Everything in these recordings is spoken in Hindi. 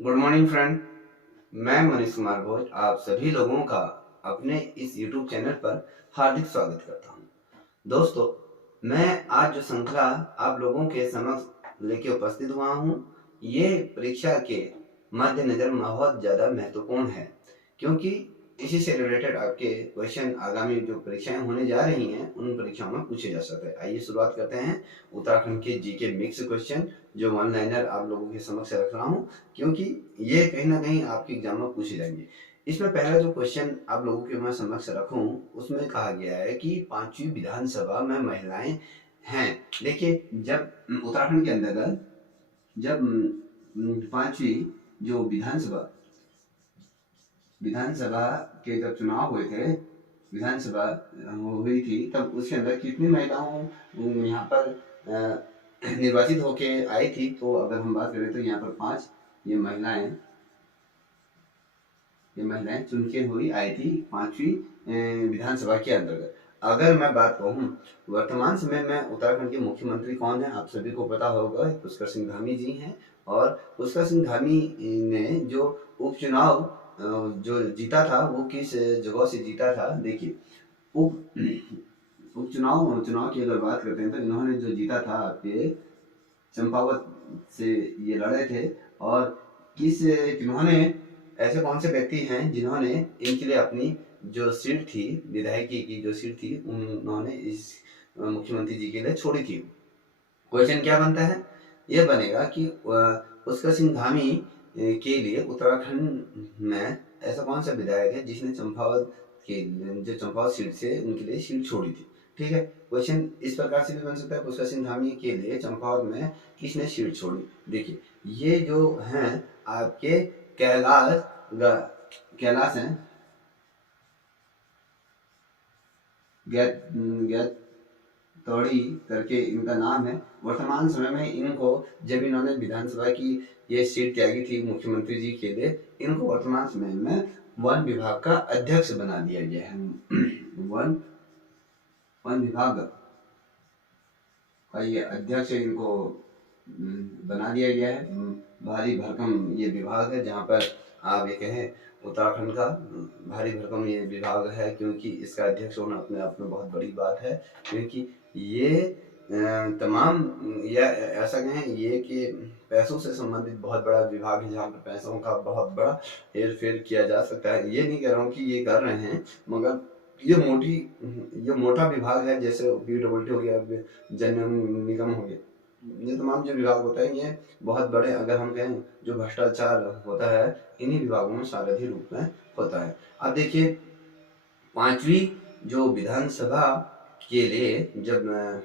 Good morning friend. मैं मनीष कुमार भोज आप सभी लोगों का अपने इस यूट्यूब चैनल पर हार्दिक स्वागत करता हूं। दोस्तों, मैं आज जो श्रृंखला आप लोगों के समक्ष लेके उपस्थित हुआ हूं, ये परीक्षा के मद्देनजर बहुत ज़्यादा महत्वपूर्ण है, क्योंकि इसी से रिलेटेड आपके क्वेश्चन आगामी जो परीक्षाएं होने जा रही हैं उन परीक्षाओं में पूछे जा सकते हैं। आइए शुरुआत करते हैं उत्तराखंड के जीके मिक्स क्वेश्चन, जो वन लाइनर आप लोगों के समक्ष रख रहा हूँ, क्योंकि ये कहीं ना कहीं आपके एग्जाम में पूछे जाएंगे। इसमें पहला जो क्वेश्चन आप लोगों के मैं समक्ष रखूं, उसमें कहा गया है कि पांचवी विधानसभा में महिलाएं हैं। देखिए, जब उत्तराखंड के अंतर्गत जब पांचवी जो विधानसभा विधानसभा के जब चुनाव हुए थे, विधानसभा हुई थी, तब उसके अंदर कितनी महिलाओं यहाँ पर निर्वाचित होके आई थी। तो अगर हम बात करें तो यहाँ पर 5 ये महिलाएं चुन के हुई आई थी पांचवी विधानसभा के अंतर्गत। अगर मैं बात कहूँ वर्तमान समय में उत्तराखंड के मुख्यमंत्री कौन है, आप सभी को पता होगा, पुष्कर सिंह धामी जी हैं। और पुष्कर सिंह धामी ने जो उपचुनाव जो जीता था, वो किस जगह से जीता था। देखिए, उप उपचुनाव चुनाव की अगर बात करते हैं तो इन्होंने जो जीता था आपके चंपावत से ये लड़े थे। और किस इन्होंने ऐसे कौन से व्यक्ति हैं जिन्होंने इनके लिए अपनी जो सीट थी, विधायकी की जो सीट थी, उन्होंने इस मुख्यमंत्री जी के लिए छोड़ी थी। क्वेश्चन क्या बनता है, ये बनेगा कि पुष्कर सिंह धामी के लिए उत्तराखंड में ऐसा कौन सा विधायक है जिसने चंपावत के जो चंपावत सीट से उनके लिए सीट छोड़ी थी। ठीक है, क्वेश्चन इस प्रकार से भी बन सकता है, पुष्कर सिंह धामी के लिए चंपावत में किसने सीट छोड़ी। देखिए, ये जो हैं आपके कैलाश हैं, गैत तौड़ी करके इनका नाम है। वर्तमान समय में इनको, जब इन्होंने विधानसभा की ये सीट त्यागी थी मुख्यमंत्री जी के लिए, इनको वर्तमान समय में वन विभाग का अध्यक्ष बना दिया गया है। वन विभाग का ये अध्यक्ष इनको बना दिया गया है। भारी भरकम ये विभाग है, जहाँ पर आप ये कहें उत्तराखंड का भारी भरकम ये विभाग है, क्योंकि इसका अध्यक्ष होना अपने आप में बहुत बड़ी बात है। क्योंकि ये तमाम या ऐसा कहें ये कि पैसों से संबंधित बहुत बड़ा विभाग है, जहाँ पर पैसों का बहुत बड़ा हेर फेर किया जा सकता है। ये नहीं कह रहा हूँ कि ये कर रहे हैं, मगर ये मोटा विभाग है, जैसे PWD हो गया, जल निगम हो गया, ये तमाम जो विभाग होता है ये बहुत बड़े, अगर हम कहें जो भ्रष्टाचार होता है इन्हीं विभागों में सारथी रूप में होता है। अब देखिए, पांचवी जो विधानसभा के लिए जब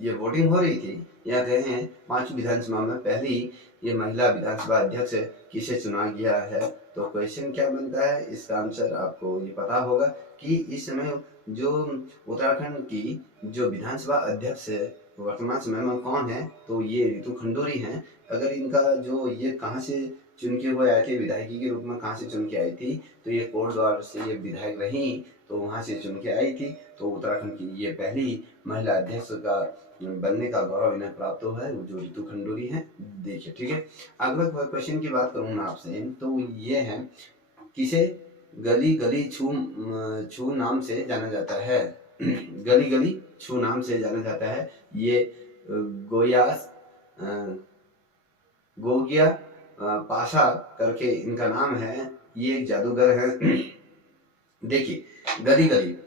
ये वोटिंग हो रही थी, या कहें पांचवी विधानसभा में पहली ये महिला विधानसभा अध्यक्ष किसे चुना गया है, तो क्वेश्चन क्या बनता है, इसका आंसर आपको ये पता होगा कि इस समय जो उत्तराखंड की जो विधानसभा अध्यक्ष वर्तमान समय में कौन है, तो ये रितु खंडूरी हैं। अगर इनका जो ये कहाँ से चुन के हुए आए थे, विधायकी के रूप में कहाँ से चुन के आई थी, तो ये कोटद्वार से ये विधायक रही, तो वहाँ से चुन के आई थी। तो उत्तराखंड की ये पहली महिला अध्यक्ष का बनने का गौरव इन्हें प्राप्त हुआ है, जो रितु खंडूरी हैं। देखिए, ठीक है, अगला क्वेश्चन की बात करूँ मैं आपसे, तो ये है, किसे गली गली छू नाम से जाना जाता है। गली गली छू नाम से जाना जाता है। ये गोयास गोगिया पाशा करके इनका नाम है, ये एक जादूगर है। देखिए, गली गली,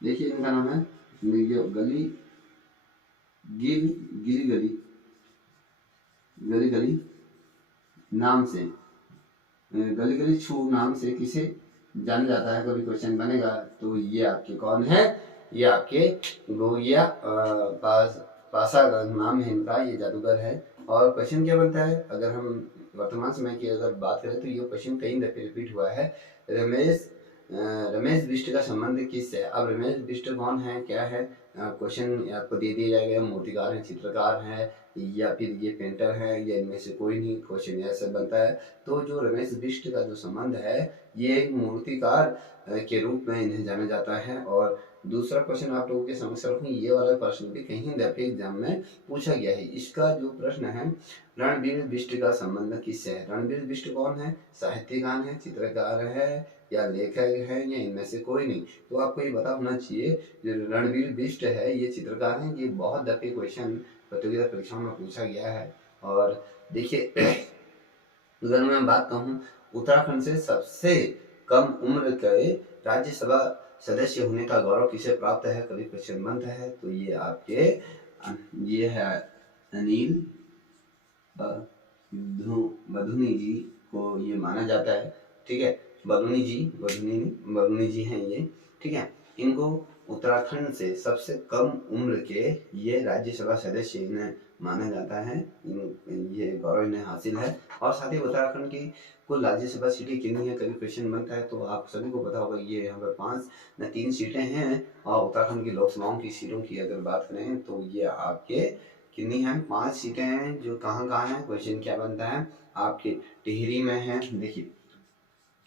देखिए इनका नाम है गली गली गली गली नाम से, गली गली छू नाम से किसे जाना जाता है, कभी क्वेश्चन बनेगा तो ये आपके कौन है, ये आपके गोगिया पासा नाम है इनका, ये जादूगर है। और क्वेश्चन क्या बनता है, अगर हम वर्तमान समय की अगर बात करें तो ये क्वेश्चन कई दफे रिपीट हुआ है, रमेश बिष्ट का संबंध किससे है। अब रमेश बिष्ट कौन है, क्या है, क्वेश्चन आपको दे दिया जाएगा, मूर्तिकार है, चित्रकार है, या फिर ये पेंटर है, या इनमें से कोई नहीं, क्वेश्चन ऐसे बनता है। तो जो रमेश बिष्ट का जो संबंध है, ये एक मूर्तिकार के रूप में इन्हें जाना जाता है। और दूसरा क्वेश्चन आप लोगों के समक्ष रखूं, ये वाला प्रश्न भी कहीं दफे एग्जाम में पूछा गया है। इसका जो प्रश्न है, रणबीर बिष्ट का संबंध किससे है? रणबीर बिष्ट कौन है? साहित्यकार है, चित्रकार है, या लेखक है, या इनमें से कोई नहीं? तो आपको ये पता होना चाहिए, जो रणबीर बिष्ट है ये चित्रकार है। ये बहुत दफे क्वेश्चन प्रतियोगिता परीक्षाओं में पूछा गया है। और देखिए अगर मैं बात कहूँ, उत्तराखंड से सबसे कम उम्र के राज्यसभा सदस्य होने का गौरव किसे प्राप्त है? कभी क्वेश्चन बनता है तो ये आपके ये है अनिल बधूनी जी को ये माना जाता है। ठीक है, बधूनी जी हैं ये। ठीक है, इनको उत्तराखंड से सबसे कम उम्र के ये राज्यसभा सदस्य इन्हें माना जाता है। ये गौरव इन्हें हासिल है। और साथ ही उत्तराखंड की कुल राज्यसभा सीटें कितनी है, कभी क्वेश्चन बनता है तो आप सभी को पता होगा, ये यहाँ पर 5 न 3 सीटें हैं। और उत्तराखंड की लोकसभाओं की सीटों की अगर बात करें तो ये आपके कितनी हैं, 5 सीटें हैं। जो कहाँ है, क्वेश्चन क्या बनता है आपके टिहरी में है, देखिए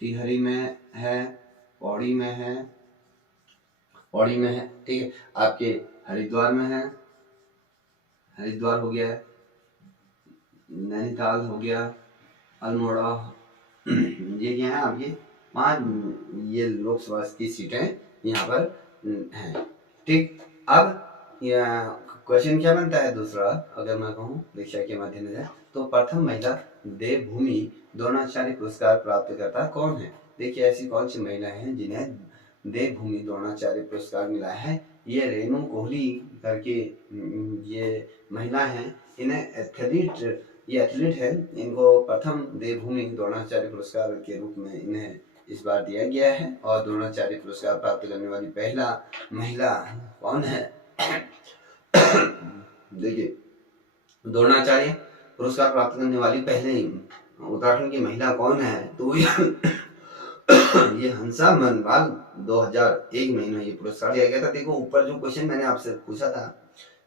टिहरी में है, पौड़ी में है, ठीक है, आपके हरिद्वार में है, हरिद्वार हो गया, नैनीताल हो गया, अल्मोड़ा, ये क्या है आपकी 5 ये लोकसभा की सीटें यहाँ पर हैं। ठीक, अब क्वेश्चन क्या बनता है दूसरा, अगर मैं कहूँ परीक्षा के मद्देनजर, तो प्रथम महिला देवभूमि द्रोणाचार्य पुरस्कार प्राप्त करता कौन है? देखिए ऐसी कौन सी महिला है जिन्हें देवभूमि द्रोणाचार्य पुरस्कार मिला है? ये रेणु कोहली करके ये महिला है। इन्हें एथलीट है, इनको प्रथम देवभूमि द्रोणाचार्य पुरस्कार के रूप में इन्हें इस बार दिया गया है। और द्रोणाचार्य पुरस्कार प्राप्त करने वाली पहला महिला कौन है? देखिए द्रोणाचार्य पुरस्कार प्राप्त करने वाली पहले उत्तराखंड की महिला कौन है? तो ये हंसा मनवाल 2001 में इन्हें ये पुरस्कार दिया गया था। देखो ऊपर जो क्वेश्चन मैंने आपसे पूछा था,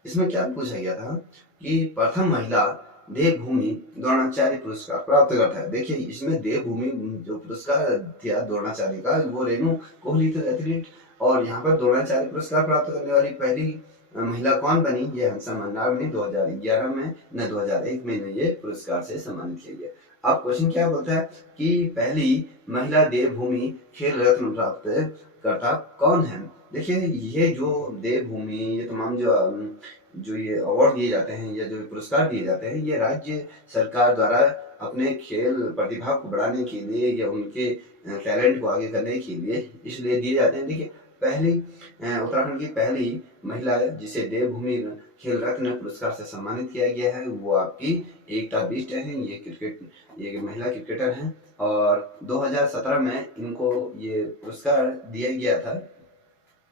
इसमें क्या पूछा गया था कि प्रथम महिला देवभूमि द्रोणाचार्य पुरस्कार प्राप्त करता है। देखिए इसमें देवभूमि जो पुरस्कार दिया द्रोणाचार्य का, वो रेणु कोहली तो एथलीट, और यहाँ पर द्रोणाचार्य पुरस्कार प्राप्त करने वाली पहली महिला कौन बनी? ये हंसा मनवाल ने 2011 में न 2001 में ये पुरस्कार से सम्मानित किया गया। अब क्वेश्चन क्या बोलता है कि पहली महिला देवभूमि खेल रत्न प्राप्त करता कौन है? देखिए ये जो देवभूमि, ये तमाम जो ये अवार्ड दिए जाते हैं या जो पुरस्कार दिए जाते हैं, ये राज्य सरकार द्वारा अपने खेल प्रतिभा को बढ़ाने के लिए या उनके टैलेंट को आगे करने के लिए इसलिए दिए जाते हैं। देखिए पहली उत्तराखंड की पहली महिला जिसे देवभूमि खेल रत्न पुरस्कार से सम्मानित किया गया है, वो आपकी एकता बिष्ट है। ये महिला क्रिकेटर हैं और 2017 में इनको ये पुरस्कार दिया गया था,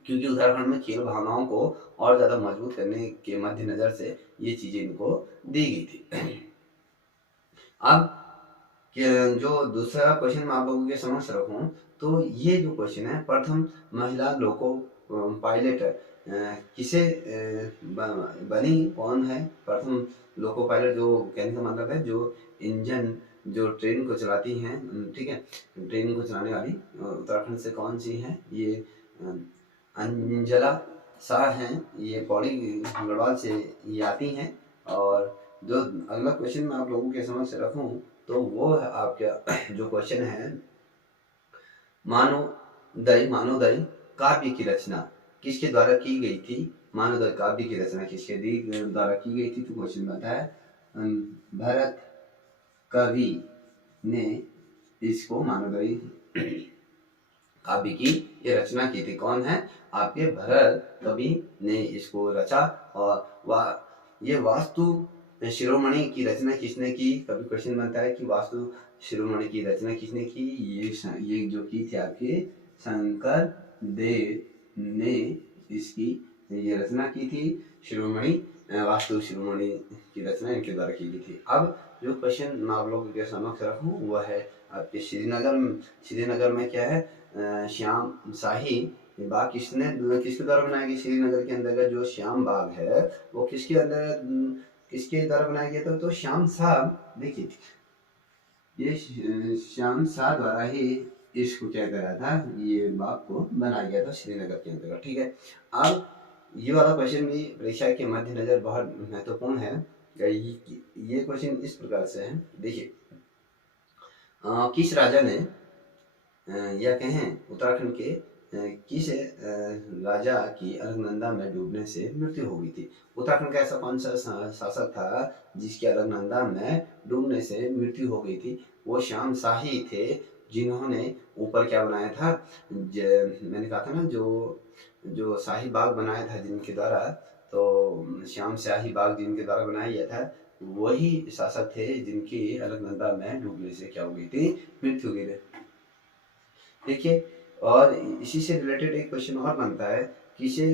क्योंकि उत्तराखंड में खेल भावनाओं को और ज्यादा मजबूत करने के मद्देनजर से ये चीजें इनको दी गई थी। अब जो दूसरा क्वेश्चन मैं आप लोगों के समक्ष रखूं, तो ये जो क्वेश्चन है, प्रथम महिला लोको पायलट किसे बनी, कौन है प्रथम लोको पायलट? जो कहने का मतलब है जो इंजन जो ट्रेन को चलाती हैं, ठीक है, ट्रेन को चलाने वाली उत्तराखंड से कौन सी है? ये अंजला शाह हैं, ये पौड़ी गढ़वाल से ये आती हैं। और जो अगला क्वेश्चन मैं आप लोगों के समक्ष रखूं, तो वो है आपका जो क्वेश्चन है, मानवोदय काव्य की रचना किसके द्वारा की गई थी? मानवोदय काव्य की रचना किसके द्वारा की गई थी? तो क्वेश्चन आता है भरत कवि ने इसको मानवोदय काव्य की ये रचना की थी। कौन है? आपके भरत कवि ने इसको रचा। और ये वास्तु शिरोमणि की रचना किसने की? कभी क्वेश्चन बनता है कि वास्तु शिरोमणि की रचना किसने की? ये जो की थी आपके शंकर देव ने इसकी ये रचना की थी। शिरोमणि वास्तु शिरोमणि की रचना इनके द्वारा की गई थी। अब जो क्वेश्चन मैं आप लोगों के समक्ष रखूं, वह है आपके श्रीनगर में क्या है, श्याम शाही बाग किसके द्वारा बनाया गया? श्रीनगर के अंदर का जो श्याम बाग है वो किसके द्वारा बनाया गया था? तो श्याम शाह, देखिए ये श्याम शाह द्वारा ही इसको क्या करा था, ये बाग को बनाया गया था श्रीनगर के अंतर्गत। ठीक है, अब ये वाला क्वेश्चन भी परीक्षा के मद्देनजर बहुत महत्वपूर्ण है। ये क्वेश्चन इस प्रकार से है, देखिए किस राजा ने या कहें उत्तराखंड के किस राजा की अलकनंदा में डूबने से मृत्यु हो गई थी। उत्तराखंड का ऐसा कौन सा शासक था जिसकी अलकनंदा में डूबने से मृत्यु हो गई थी। वो श्याम शाही थे, जिन्होंने ऊपर क्या बनाया था, मैंने कहा था ना, जो शाही बाग बनाया था जिनके द्वारा, तो श्याम शाही बाग जिनके द्वारा बनाया गया था, वही शासक थे जिनकी अलकनंदा में डूबने से क्या हो गई थी, मृत्यु हो गई थी। देखिए, और इसी से रिलेटेड एक क्वेश्चन और बनता है कि इसे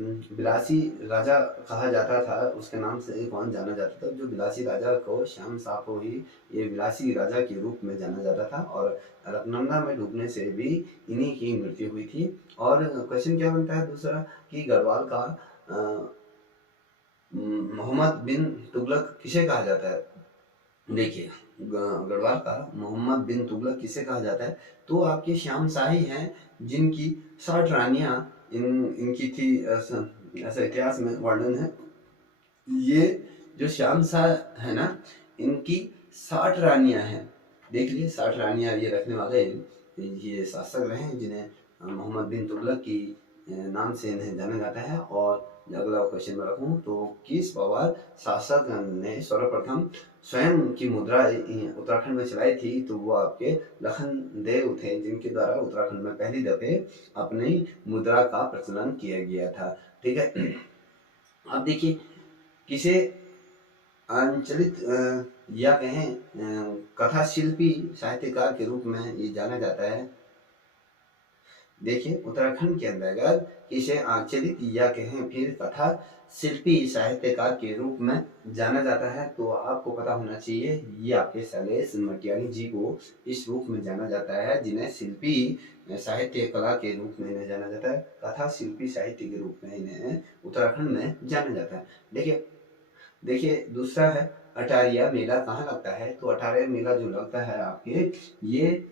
बिलासी राजा कहा जाता था, उसके नाम से कौन जाना जाता था। जो बिलासी राजा को श्याम शाह को ही ये बिलासी राजा के रूप में जाना जाता था, और अलकनंदा में डूबने से भी इन्हीं की मृत्यु हुई थी। और क्वेश्चन क्या बनता है दूसरा कि गढ़वाल का मोहम्मद बिन तुगलक किसे कहा जाता है। देखिए, गढ़वाल का मोहम्मद बिन तुगलक किसे कहा जाता है, तो आपके श्याम शाही हैं, जिनकी 60 रानियां इनकी थी, ऐसा इतिहास में वर्णन है। ये जो श्याम शाह है ना, इनकी 60 रानियां हैं। देख लिए, 60 रानियां ये रखने वाले ये शासक रहे, जिन्हें मोहम्मद बिन तुगलक की नाम से इन्हें जाना जाता है। और अगला क्वेश्चन में रखूं तो किस पवार शासक ने सर्वप्रथम स्वयं की मुद्रा उत्तराखंड में चलाई थी, तो वो आपके लखनदेव थे, जिनके द्वारा उत्तराखंड में पहली दफे अपनी मुद्रा का प्रचलन किया गया था। ठीक है, अब देखिए किसे अंचलित या कहें कथा शिल्पी साहित्यकार के रूप में ये जाना जाता है। देखिए, उत्तराखंड के अंतर्गत इसे आंचलिक या कहें फिर कथा शिल्पी साहित्यकार के रूप में जाना जाता है। तो आपको पता होना चाहिए, ये आपके शैलेश मटियानी जी को इस रूप में जाना जाता है, जिन्हें शिल्पी साहित्य कला के रूप में इन्हें जाना जाता है, कथा शिल्पी साहित्य के रूप में इन्हें उत्तराखंड में जाना जाता है। देखिए दूसरा है अटारिया मेला कहाँ लगता है, तो अटारिया मेला जो लगता है आपके, ये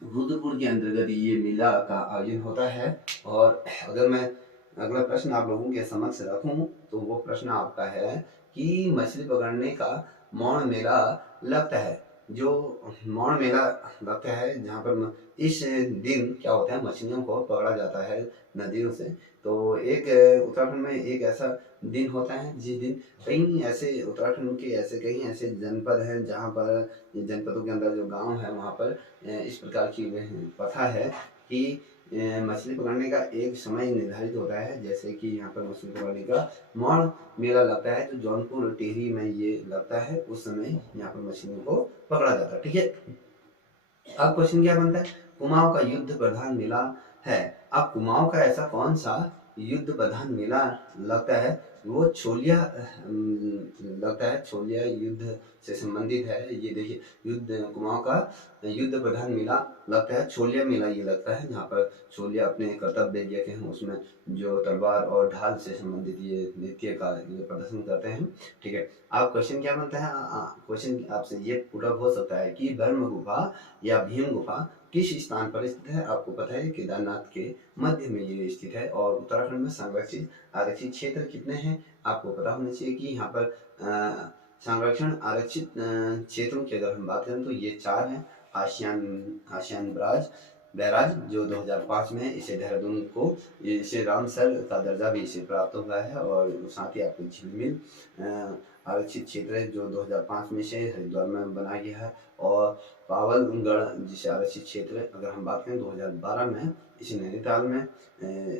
रुद्रपुर के अंतर्गत ये मेला का आयोजन होता है। और अगर मैं अगला प्रश्न आप लोगों के समक्ष रखूं, तो वो प्रश्न आपका है कि मछली पकड़ने का मौन मेला लगता है। जो मौन मेला लगता है, जहाँ पर इस दिन क्या होता है, मछलियों को पकड़ा जाता है नदियों से। तो एक उत्तराखंड में एक ऐसा दिन होता है जिस दिन कई ऐसे उत्तराखंड के ऐसे कई ऐसे जनपद हैं, जहाँ पर जनपदों के अंदर जो गांव है, वहाँ पर इस प्रकार की प्रथा है कि मछली पकड़ने का एक समय निर्धारित होता है। जैसे कि यहाँ पर मछली पकड़ने का मौन मेला लगता है, जो जौनपुर टिहरी में ये लगता है, उस समय यहाँ पर मछलियों को पकड़ा जाता है। ठीक है, अब क्वेश्चन क्या बनता है, कुमाऊं का युद्ध प्रधान मेला है। अब कुमाऊं का ऐसा कौन सा युद्ध प्रधान मेला लगता है, वो छोलिया लगता है, छोलिया युद्ध से संबंधित है। ये देखिए, युद्ध कुमाऊं का युद्ध प्रधान मेला लगता है, छोलिया मेला ये लगता है, जहाँ पर छोलिया अपने कर्तव्य यज्ञ के हैं, उसमें जो तलवार और ढाल से संबंधित ये नृत्य का ये प्रदर्शन करते हैं। ठीक है, अब क्वेश्चन क्या बनता है, क्वेश्चन आपसे ये पूरा हो सकता है कि ब्रह्म गुफा या भीम गुफा किस स्थान पर स्थित है। आपको पता है केदारनाथ के मध्य में ये स्थित है। और उत्तराखंड में संरक्षित आरक्षित क्षेत्र कितने हैं, आपको पता होना चाहिए कि यहाँ पर संरक्षण आरक्षित क्षेत्रों की अगर हम बात करें तो ये 4 हैं। आशियान बैराज जो 2005 में इसे देहरादून को इसे रामसर का दर्जा भी इसे प्राप्त हुआ है। और साथ ही आपको झिलमिल आरक्षित क्षेत्र है, जो 2005 में से हरिद्वार में बनाया गया है। और पावलगढ़ जिसे आरक्षित क्षेत्र अगर हम बात करें 2012 में इसे नैनीताल में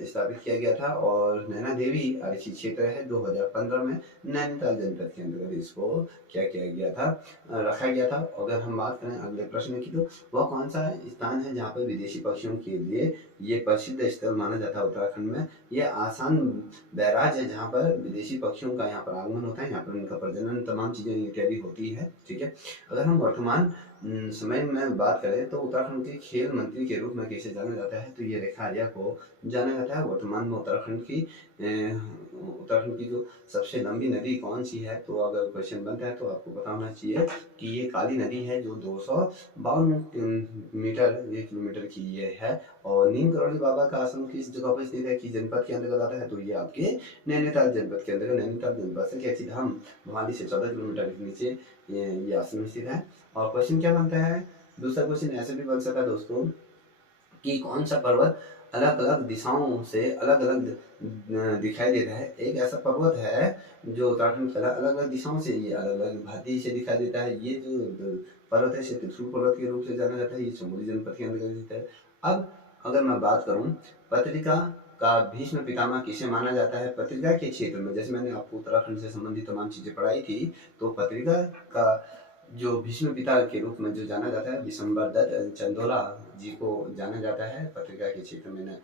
स्थापित किया गया था। और नैना देवी आरक्षित क्षेत्र है, 2015 में नैनीताल जनपद के अंतर्गत इसको क्या किया गया था, रखा गया था। अगर हम बात करें अगले प्रश्न की, तो वह कौन सा स्थान है जहाँ पर विदेशी पक्षियों के लिए ये प्रसिद्ध स्थल माना जाता है उत्तराखंड में। ये आसान बैराज है, जहाँ पर विदेशी पक्षियों का यहाँ पर आगमन होता है, यहाँ पर उनका उनका प्रजनन तमाम चीज़ें इत्यादि होती है, ठीक है। अगर हम वर्तमान समय में बात करें तो उत्तराखंड के खेल मंत्री के रूप में कैसे जाना जाता है, तो ये रेखा आर्या को जाना जाता है। वर्तमान में उत्तराखंड की जो सबसे लंबी नदी कौन सी है, तो अगर क्वेश्चन बनता है तो आपको पता होना चाहिए कि ये काली नदी है, जो 252 मीटर, ये किलोमीटर की ये है। और नीम करोली बाबा का आश्रम किस जगह पर स्थित है, किस जनपद के अंतर्गत आता है, तो ये आपके नैनीताल जनपद के अंतर्गत, नैनीताल जनपद से कैसी धाम भवानी से 14 किलोमीटर के नीचे ये आश्रम स्थित है। और क्वेश्चन क्या बनता है, दूसरा क्वेश्चन ऐसे भी बन सकता है दोस्तों कि कौन सा पर्वत अलग अलग दिशाओं से अलग अलग दिखाई देता है। एक ऐसा पर्वत है जो उत्तराखंड के अलग अलग दिशाओं से, ये अलग अलग भांति से दिखाई देता है। ये जो पर्वत है इसे त्रिशूल पर्वत के रूप से जाना जाता है, ये चमोली जनपद के अंतर्गत स्थित है। अब अगर मैं बात करूं पत्रिका का भीष्म पितामह किसे माना जाता है, पत्रिका के क्षेत्र में, जैसे मैंने आपको उत्तराखंड से संबंधित तमाम चीजें पढ़ाई थी, तो पत्रिका का जो भीष्म पिता के रूप में जो जाना जाता है, विशंबर दत्त चंदोला जी को जाना जाता है। पत्रिका के क्षेत्र में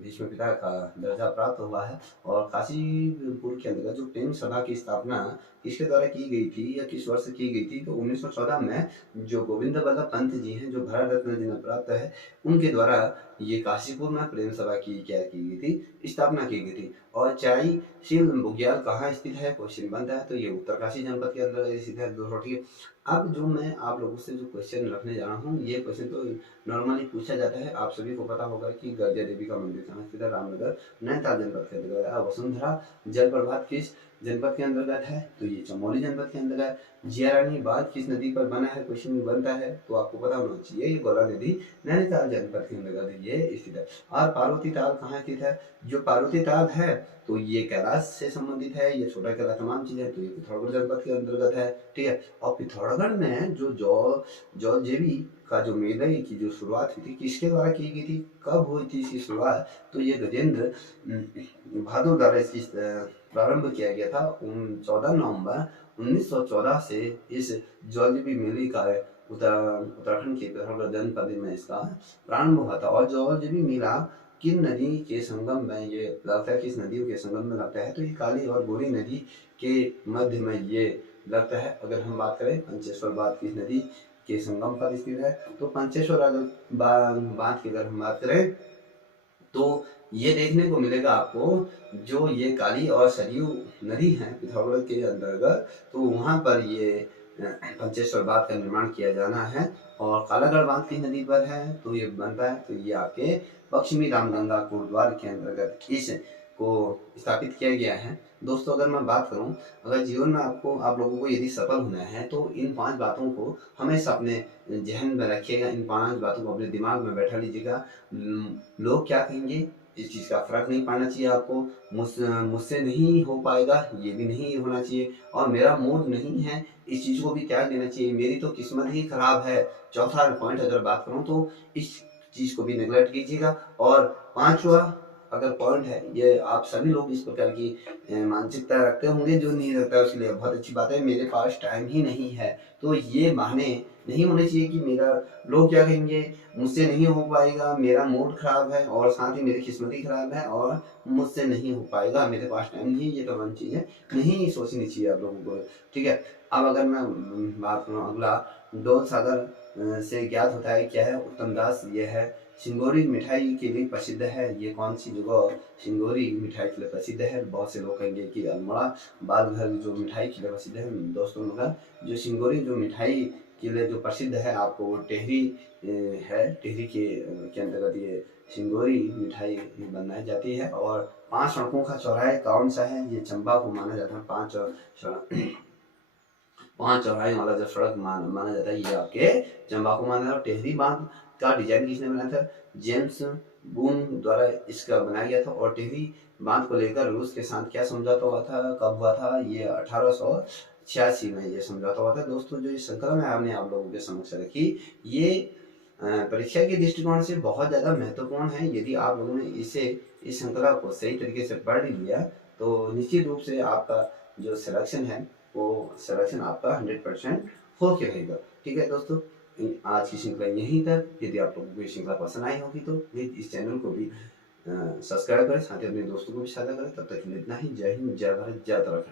भीष्म पिता का दर्जा प्राप्त हुआ है। और काशीपुर के अंतर्गत जो प्रेम सभा की स्थापना किसके द्वारा की गई थी या किस वर्ष की गई थी, तो 1914 में जो गोविंद बल्लभ पंत जी हैं, जो भारत रत्न जिन्हें प्राप्त है, उनके द्वारा ये काशीपुर में प्रेम सभा की क्या की गई थी, स्थापना की गई थी। और चाई शील बुग्याल कहाँ स्थित है, क्वेश्चन बनता है, तो ये उत्तरकाशी जनपद के अंदर स्थित है दोस्तों, ठीक है। अब जो मैं आप लोगों से जो क्वेश्चन रखने जा रहा हूँ, ये क्वेश्चन तो नॉर्मली पूछा जाता है। आप सभी को पता होगा कि गर्जा देवी का मंदिर कहाँ स्थित है, रामनगर नैनीताल जनपद के अंतर्गत है। वसुंधरा जलप्रपात किस जनपद के अंतर्गत है, तो ये चमोली जनपद के अंतर्गत। जियारानी बांध किस नदी पर बना है, क्वेश्चन बनता है, तो आपको पता होना चाहिए ये गौरा नदी नैनीताल जनपद के अंतर्गत ये स्थित है। और पार्वती ताल कहाँ स्थित है, जो पार्वती ताल है तो ये कैलाश से संबंधित है, ये छोटा कैलाश तमाम चीजें, तो ये पिथौरागढ़ जनपद के अंतर्गत है, ठीक है। और पिथौरागढ़ में जो जौल जेबी का जो मेले की जो शुरुआत हुई थी, किसके द्वारा की गई थी, कब हुई थी इसकी शुरुआत, तो ये गजेंद्र बहादुर द्वारा इसकी प्रारंभ किया गया था। 14 नवंबर 1914 से इस जौलजीबी मेले का उत्तराखंड के पिथौरागढ़ जनपद में इसका प्रारंभ हुआ था। और जौलजीबी मेला किन नदी के संगम में ये लगता है, किस नदियों के संगम में लगता है, तो ये काली और गोरी नदी के मध्य में ये लगता है। अगर हम बात करें पंचेश्वर बांध किस नदी के संगम पर स्थित है, तो पंचेश्वर बांध की अगर हम बात करें तो ये देखने को मिलेगा आपको, जो ये काली और सरयू नदी है पिथौरागढ़ के अंतर्गत, तो वहां पर ये पंचेश्वर बांध का निर्माण किया जाना है। और कालागढ़ बांध की नदी पर है, तो ये बनता है, तो ये आपके पश्चिमी रामगंगा कोटद्वार के अंतर्गत इस को स्थापित किया गया है। दोस्तों अगर मैं बात करूं, अगर जीवन में आप लोगों को यदि सफल होना है, तो इन 5 बातों को हमेशा अपने जहन में रखिएगा, इन 5 बातों को अपने दिमाग में बैठा लीजिएगा। लोग क्या कहेंगे, इस चीज़ का फर्क नहीं पड़ना चाहिए आपको। मुझसे नहीं हो पाएगा, ये भी नहीं होना चाहिए। और मेरा मूड नहीं है, इस चीज़ को भी त्याग देना चाहिए। मेरी तो किस्मत ही खराब है। चौथा पॉइंट अगर बात करूं तो इस चीज़ को भी नेगलेक्ट कीजिएगा। और 5वां अगर पॉइंट है, ये आप सभी लोग इस प्रकार की मानसिकता रखते होंगे, जो नहीं रखता है उसके लिए बहुत अच्छी बात है। मेरे पास टाइम ही नहीं है, तो ये बहाने नहीं होने चाहिए कि मेरा लोग क्या कहेंगे, मुझसे नहीं हो पाएगा, मेरा मूड खराब है, और साथ ही मेरी किस्मत ही खराब है, और मुझसे नहीं हो पाएगा, मेरे पास टाइम नहीं है, ये तमाम चीज़ें नहीं सोचनी चाहिए आप लोगों को, ठीक है। अब अगर मैं बात करूँ अगला, दूध सागर से ज्ञात होता है क्या है, उत्तम दास ये है। सिंगोरी मिठाई के लिए प्रसिद्ध है, ये कौन सी जगह सिंगोरी मिठाई के लिए प्रसिद्ध है, बहुत से लोग कहेंगे कि अल्मोड़ा बालघर जो मिठाई के लिए प्रसिद्ध है। दोस्तों मगर जो सिंगोरी जो मिठाई के लिए जो प्रसिद्ध है, आपको टेहरी है, टेहरी के अंतर्गत ये सिंगोरी मिठाई बनाई जाती है। और 5 सड़कों का चौराहा कौन सा है, ये चंबा को माना जाता है। 5 चौराहे वाला जो सड़क माना जाता है, ये आपके चंबा को माना जाता है। टेहरी बांध का डिजाइन किसने बनाया था, जेम्स बून द्वारा इसका बनाया गया था। और टेहरी बांध को लेकर रूस के साथ क्या समझौता हुआ था, कब हुआ था, ये 1886 में ये समझौता हुआ था। दोस्तों जो ये संकलन है हमने आप लोगों के समक्ष रखी, ये परीक्षा के दृष्टिकोण से बहुत ज़्यादा महत्वपूर्ण है। यदि आप लोगों ने इस श्रृंखला को सही तरीके से पढ़ लिया, तो निश्चित रूप से आपका जो सिलेक्शन है, वो सिलेक्शन आपका 100% हो के रहेगा, ठीक है दोस्तों। आज की श्रृंखला यहीं तक। यदि आप लोगों को ये श्रृंखला पसंद आई होगी, तो प्लीज़ इस चैनल को भी सब्सक्राइब करें, साथ ही अपने दोस्तों को भी साझा करें। तब तक के लिए इतना ही। जय हिंद, जय भारत, जय उत्तराखंड।